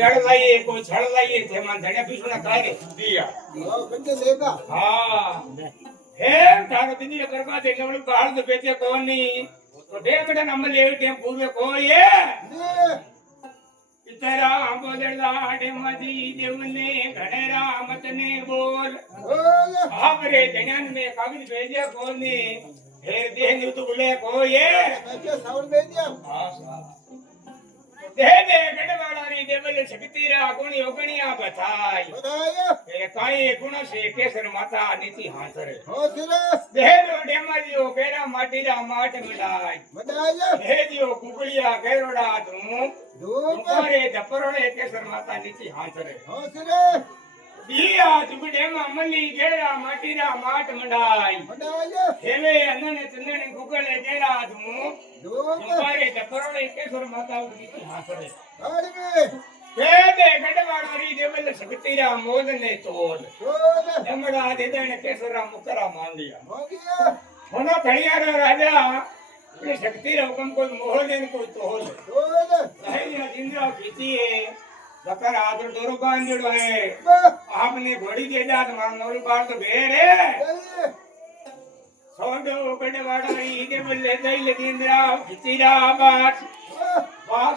छड़ लाइए कोई छड़ लाइए थे मन धने पीछू ना कारे दिया ओ बंदे लेगा हां हे थारो दीदी करवा दे ने बाहर तो बेचे कोनी तो डेमडा नम ले टेम पूरे कोये इतरा बोलला डेमदी देवने घणेरा मतने बोल बोल आपरे जन्म में कागज भेजे कोनी फिर देनु तो बोले कोये मैं साउंड दे दिया हां दे दे गडवाड़ा री देवल शक्तिरा गुणी ओगणिया बताई बताया ए काई गुण से केसर माता नीति हाथरे हो सिरस दे दो डेमाजियो केरा माटीरा माट मिलाई बताया दे दियो कुकड़िया केरोड़ा धूम धूप तुम्हारे दपरोड़े केसर माता नीति हाथरे हो सिरस दिया जुगडे ममली केरा माटीरा माट मंडाई बताया हेवे अनने चंदने कुकड़े केरा धूम धूप तुम्हारे दपरोड़े केसर माता नीति हाथरे गाड़ी में दे गडवाड़ा री देवल शक्तिरा मोद ने तोल बोल जमड़ा दे देने केसरा मुकरा मान लिया हो गया होना धड़ियारा राजा ये शक्ति रा हुक्म कोई मोह देन कोई तोल बोल नहीं ना जिंद्रा खींची है जकर आदर दोरो बांधड़ो है आपने घोड़ी के जात मार नोल बार तो भेड़ है छोड़ो गडवाड़ा री देवल दई जिंद्रा खींची रा बात